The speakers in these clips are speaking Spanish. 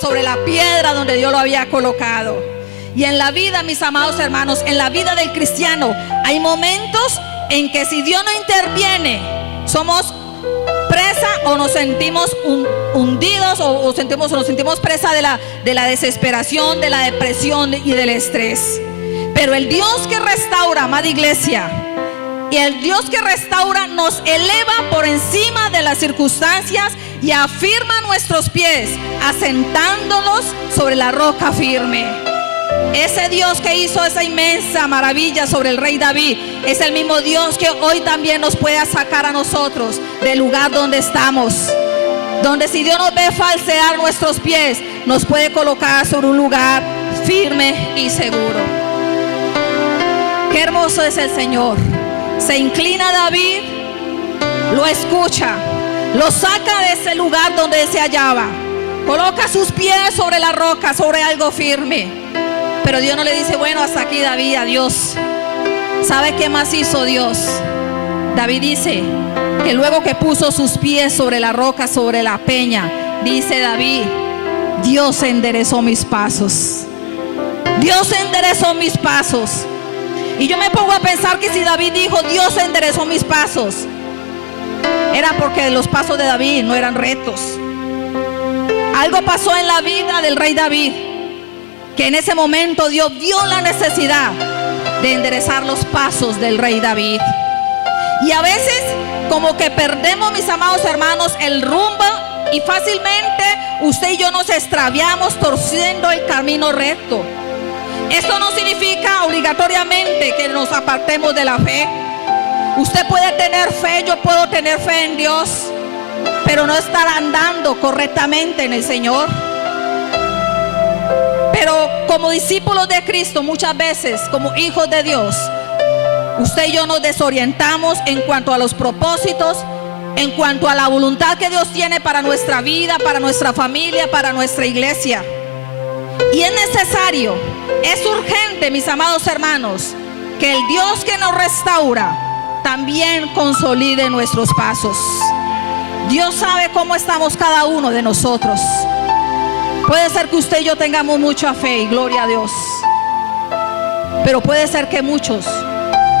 sobre la piedra donde Dios lo había colocado. Y en la vida, mis amados hermanos, en la vida del cristiano, hay momentos en que si Dios no interviene, somos presa o nos sentimos hundidos o nos sentimos presa de la desesperación, de la depresión y del estrés. Pero el Dios que restaura, amada iglesia, y el Dios que restaura nos eleva por encima de las circunstancias y afirma nuestros pies, asentándolos sobre la roca firme. Ese Dios que hizo esa inmensa maravilla sobre el rey David es el mismo Dios que hoy también nos puede sacar a nosotros del lugar donde estamos, donde si Dios nos ve falsear nuestros pies, nos puede colocar sobre un lugar firme y seguro. Qué hermoso es el Señor. Se inclina David, lo escucha, lo saca de ese lugar donde se hallaba, coloca sus pies sobre la roca, sobre algo firme. Pero Dios no le dice, bueno, hasta aquí David, adiós. ¿Sabe qué más hizo Dios? David dice que luego que puso sus pies sobre la roca, sobre la peña, dice David, Dios enderezó mis pasos. Dios enderezó mis pasos. Y yo me pongo a pensar que si David dijo, Dios enderezó mis pasos, era porque los pasos de David no eran rectos. Algo pasó en la vida del rey David, que en ese momento Dios vio la necesidad de enderezar los pasos del rey David. Y a veces como que perdemos, mis amados hermanos, el rumbo, y fácilmente usted y yo nos extraviamos torciendo el camino recto. Esto no significa obligatoriamente que nos apartemos de la fe. Usted puede tener fe, yo puedo tener fe en Dios, pero no estar andando correctamente en el Señor. Pero como discípulos de Cristo, muchas veces como hijos de Dios, usted y yo nos desorientamos en cuanto a los propósitos, en cuanto a la voluntad que Dios tiene para nuestra vida, para nuestra familia, para nuestra iglesia. Y es necesario, es urgente, mis amados hermanos, que el Dios que nos restaura también consolide nuestros pasos. Dios sabe cómo estamos cada uno de nosotros. Puede ser que usted y yo tengamos mucha fe y gloria a Dios, pero puede ser que muchos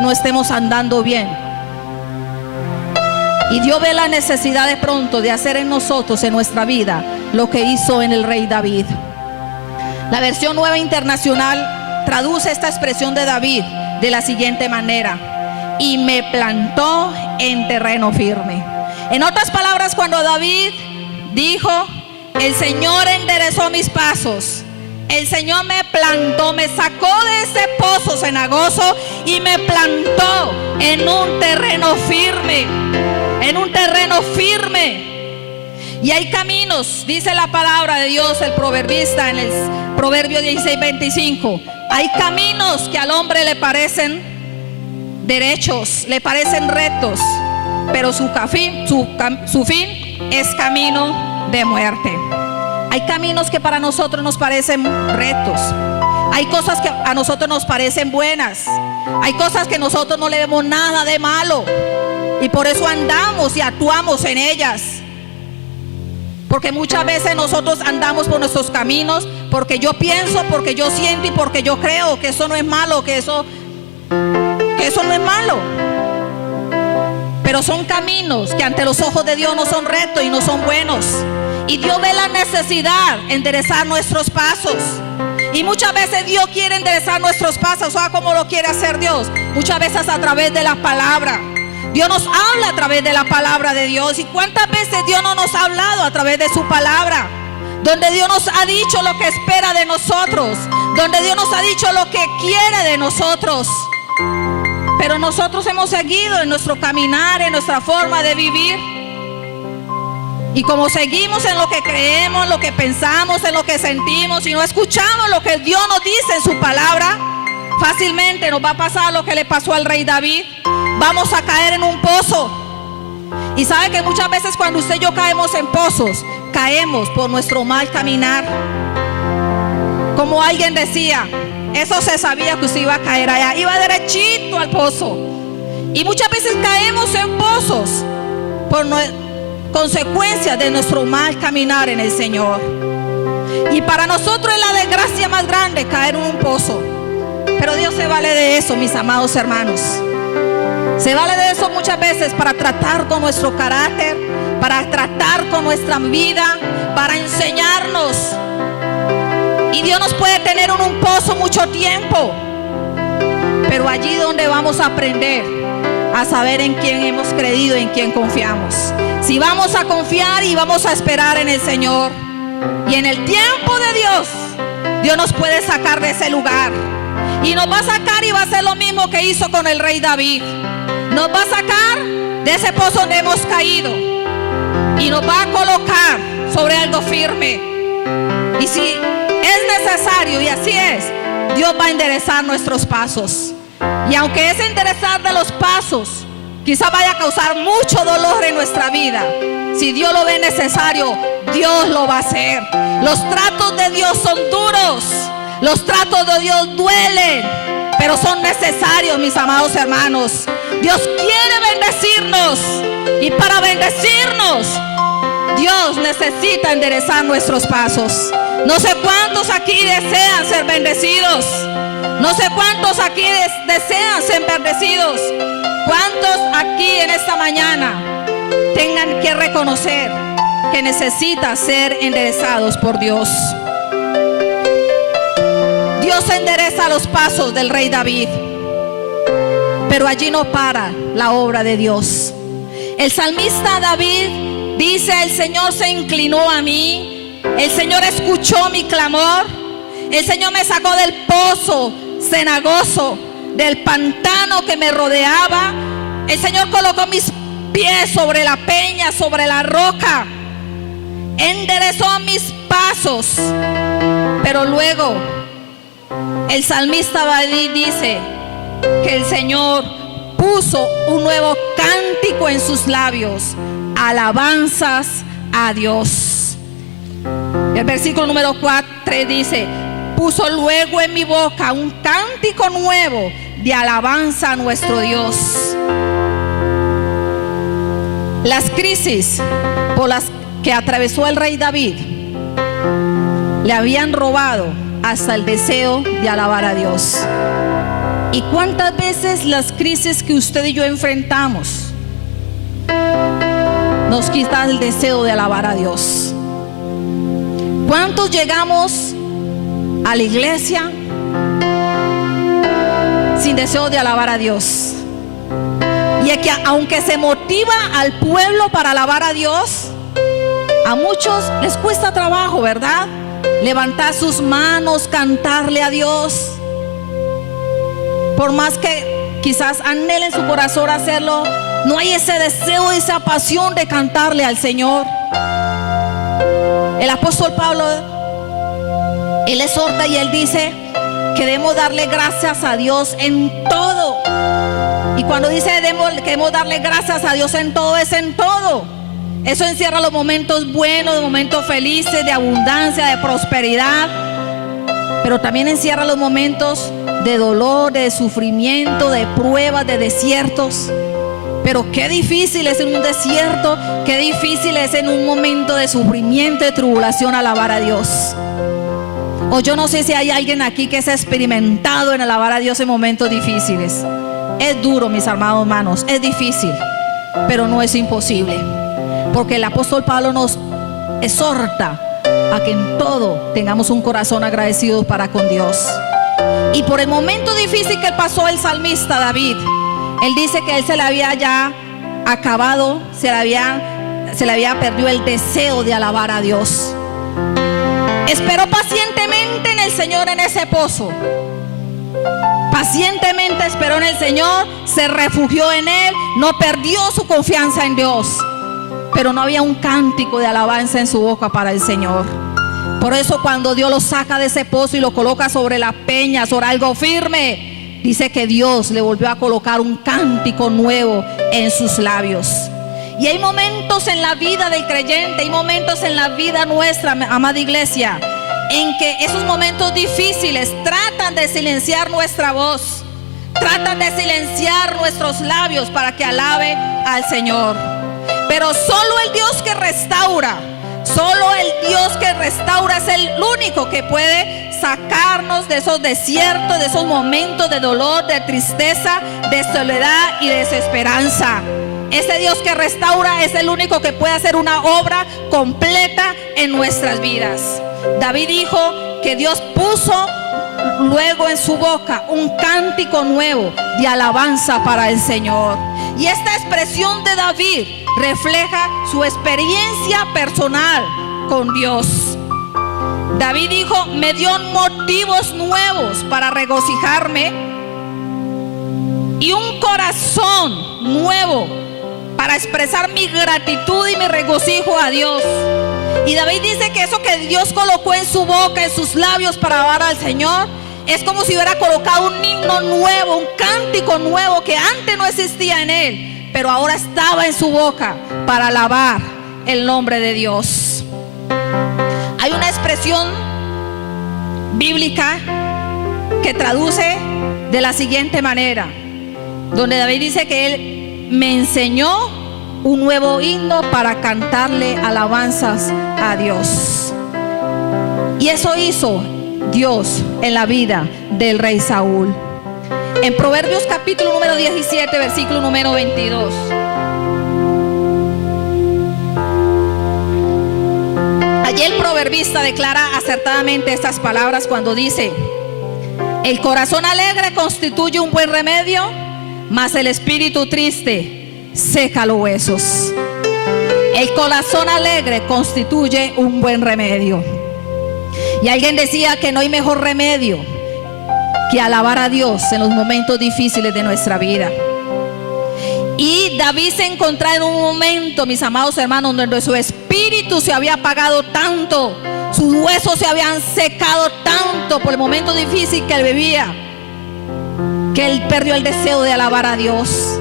no estemos andando bien. Y Dios ve la necesidad de pronto de hacer en nosotros, en nuestra vida, lo que hizo en el rey David. La versión Nueva Internacional traduce esta expresión de David de la siguiente manera: y me plantó en terreno firme. En otras palabras, cuando David dijo, el Señor enderezó mis pasos, el Señor me plantó, me sacó de ese pozo cenagoso y me plantó en un terreno firme, en un terreno firme. Y hay caminos, dice la palabra de Dios, el proverbista en el Proverbio 16:25. Hay caminos que al hombre le parecen derechos, le parecen rectos, pero su fin es camino de muerte. Hay caminos que para nosotros nos parecen rectos. Hay cosas que a nosotros nos parecen buenas. Hay cosas que nosotros no le vemos nada de malo, y por eso andamos y actuamos en ellas. Porque muchas veces nosotros andamos por nuestros caminos porque yo pienso, porque yo siento y porque yo creo que eso no es malo, que eso no es malo. Pero son caminos que ante los ojos de Dios no son rectos y no son buenos. Y Dios ve la necesidad de enderezar nuestros pasos. Y muchas veces Dios quiere enderezar nuestros pasos. ¿Sabe cómo lo quiere hacer Dios? Muchas veces a través de la palabra. Dios nos habla a través de la palabra de Dios. ¿Y cuántas veces Dios no nos ha hablado a través de su palabra? Donde Dios nos ha dicho lo que espera de nosotros, donde Dios nos ha dicho lo que quiere de nosotros. Pero nosotros hemos seguido en nuestro caminar, en nuestra forma de vivir. Y como seguimos en lo que creemos, en lo que pensamos, en lo que sentimos, y no escuchamos lo que Dios nos dice en su palabra, fácilmente nos va a pasar lo que le pasó al rey David. Vamos a caer en un pozo. Y sabe que muchas veces cuando usted y yo caemos en pozos, caemos por nuestro mal caminar. Como alguien decía, eso se sabía que usted iba a caer allá, iba derechito al pozo. Y muchas veces caemos en pozos por consecuencias de nuestro mal caminar en el Señor. Y para nosotros es la desgracia más grande caer en un pozo. Pero Dios se vale de eso, mis amados hermanos. Se vale de eso muchas veces para tratar con nuestro carácter, para tratar con nuestra vida, para enseñarnos. Y Dios nos puede tener en un pozo mucho tiempo, pero allí donde vamos a aprender a saber en quién hemos creído, en quién confiamos. Si vamos a confiar y vamos a esperar en el Señor, y en el tiempo de Dios, Dios nos puede sacar de ese lugar. Y nos va a sacar y va a hacer lo mismo que hizo con el rey David. Nos va a sacar de ese pozo donde hemos caído y nos va a colocar sobre algo firme. Y si es necesario, y así es, Dios va a enderezar nuestros pasos. Y aunque ese enderezar de los pasos quizá vaya a causar mucho dolor en nuestra vida, si Dios lo ve necesario, Dios lo va a hacer. Los tratos de Dios son duros, los tratos de Dios duelen, pero son necesarios, mis amados hermanos. Dios quiere bendecirnos, y para bendecirnos Dios necesita enderezar nuestros pasos. No sé cuántos aquí desean ser bendecidos. No sé cuántos aquí desean ser bendecidos. ¿Cuántos aquí en esta mañana tengan que reconocer que necesitan ser enderezados por Dios? Dios endereza los pasos del rey David, pero allí no para la obra de Dios. El salmista David dice: el Señor se inclinó a mí, el Señor escuchó mi clamor, el Señor me sacó del pozo cenagoso, del pantano que me rodeaba. El Señor colocó mis pies sobre la peña, sobre la roca, enderezó mis pasos. Pero luego el salmista David dice que el Señor puso un nuevo cántico en sus labios: alabanzas a Dios. El versículo número 4 dice: puso luego en mi boca un cántico nuevo de alabanza a nuestro Dios. Las crisis por las que atravesó el rey David le habían robado hasta el deseo de alabar a Dios. ¿Y cuántas veces las crisis que usted y yo enfrentamos nos quitan el deseo de alabar a Dios? ¿Cuántos llegamos a la iglesia sin deseo de alabar a Dios? Y es que aunque se motiva al pueblo para alabar a Dios, a muchos les cuesta trabajo, ¿verdad? Levantar sus manos, cantarle a Dios. Por más que quizás anhelen en su corazón hacerlo, no hay ese deseo, esa pasión de cantarle al Señor. El apóstol Pablo, él exhorta y él dice que debemos darle gracias a Dios en todo. Y cuando dice que debemos darle gracias a Dios en todo, es en todo. Eso encierra los momentos buenos, los momentos felices, de abundancia, de prosperidad. Pero también encierra los momentos de dolor, de sufrimiento, de pruebas, de desiertos. Pero qué difícil es en un desierto, qué difícil es en un momento de sufrimiento, de tribulación, alabar a Dios. O yo no sé si hay alguien aquí que se ha experimentado en alabar a Dios en momentos difíciles. Es duro, mis amados hermanos, es difícil, pero no es imposible. Porque el apóstol Pablo nos exhorta a que en todo tengamos un corazón agradecido para con Dios. Y por el momento difícil que pasó el salmista David, él dice que él se le había ya acabado, se le había perdido el deseo de alabar a Dios. Esperó pacientemente en el Señor en ese pozo. Pacientemente esperó en el Señor, se refugió en Él, no perdió su confianza en Dios. Pero no había un cántico de alabanza en su boca para el Señor. Por eso cuando Dios lo saca de ese pozo y lo coloca sobre la peña, sobre algo firme, dice que Dios le volvió a colocar un cántico nuevo en sus labios. Y hay momentos en la vida del creyente, hay momentos en la vida nuestra, amada iglesia, en que esos momentos difíciles tratan de silenciar nuestra voz, tratan de silenciar nuestros labios para que alabe al Señor. Pero solo el Dios que restaura, Solo el Dios que restaura es el único que puede sacarnos de esos desiertos, de esos momentos de dolor, de tristeza, de soledad y desesperanza. Ese Dios que restaura es el único que puede hacer una obra completa en nuestras vidas. David dijo que Dios puso luego en su boca un cántico nuevo de alabanza para el Señor. Y esta expresión de David refleja su experiencia personal con Dios. David dijo: me dio motivos nuevos para regocijarme y un corazón nuevo para expresar mi gratitud y mi regocijo a Dios. Y David dice que eso que Dios colocó en su boca, en sus labios para alabar al Señor, es como si hubiera colocado un himno nuevo, un cántico nuevo que antes no existía en él, pero ahora estaba en su boca para alabar el nombre de Dios. Hay una expresión bíblica que traduce de la siguiente manera, donde David dice que él me enseñó un nuevo himno para cantarle alabanzas a Dios. Y eso hizo Dios en la vida del rey Saúl. En Proverbios capítulo número 17, versículo número 22. Allí el proverbista declara acertadamente estas palabras cuando dice: el corazón alegre constituye un buen remedio, mas el espíritu triste seca los huesos. El corazón alegre constituye un buen remedio. Y alguien decía que no hay mejor remedio que alabar a Dios en los momentos difíciles de nuestra vida. Y David se encontraba en un momento, mis amados hermanos, donde su espíritu se había apagado tanto, sus huesos se habían secado tanto por el momento difícil que él vivía, que él perdió el deseo de alabar a Dios.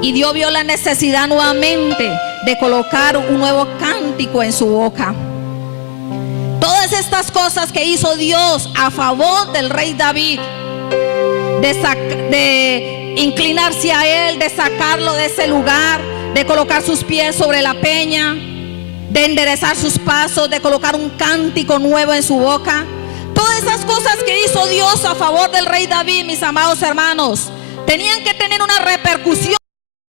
Y Dios vio la necesidad nuevamente de colocar un nuevo cántico en su boca. Todas estas cosas que hizo Dios a favor del rey David, de inclinarse a él, de sacarlo de ese lugar, de colocar sus pies sobre la peña, de enderezar sus pasos, de colocar un cántico nuevo en su boca. Todas esas cosas que hizo Dios a favor del rey David, mis amados hermanos, tenían que tener una repercusión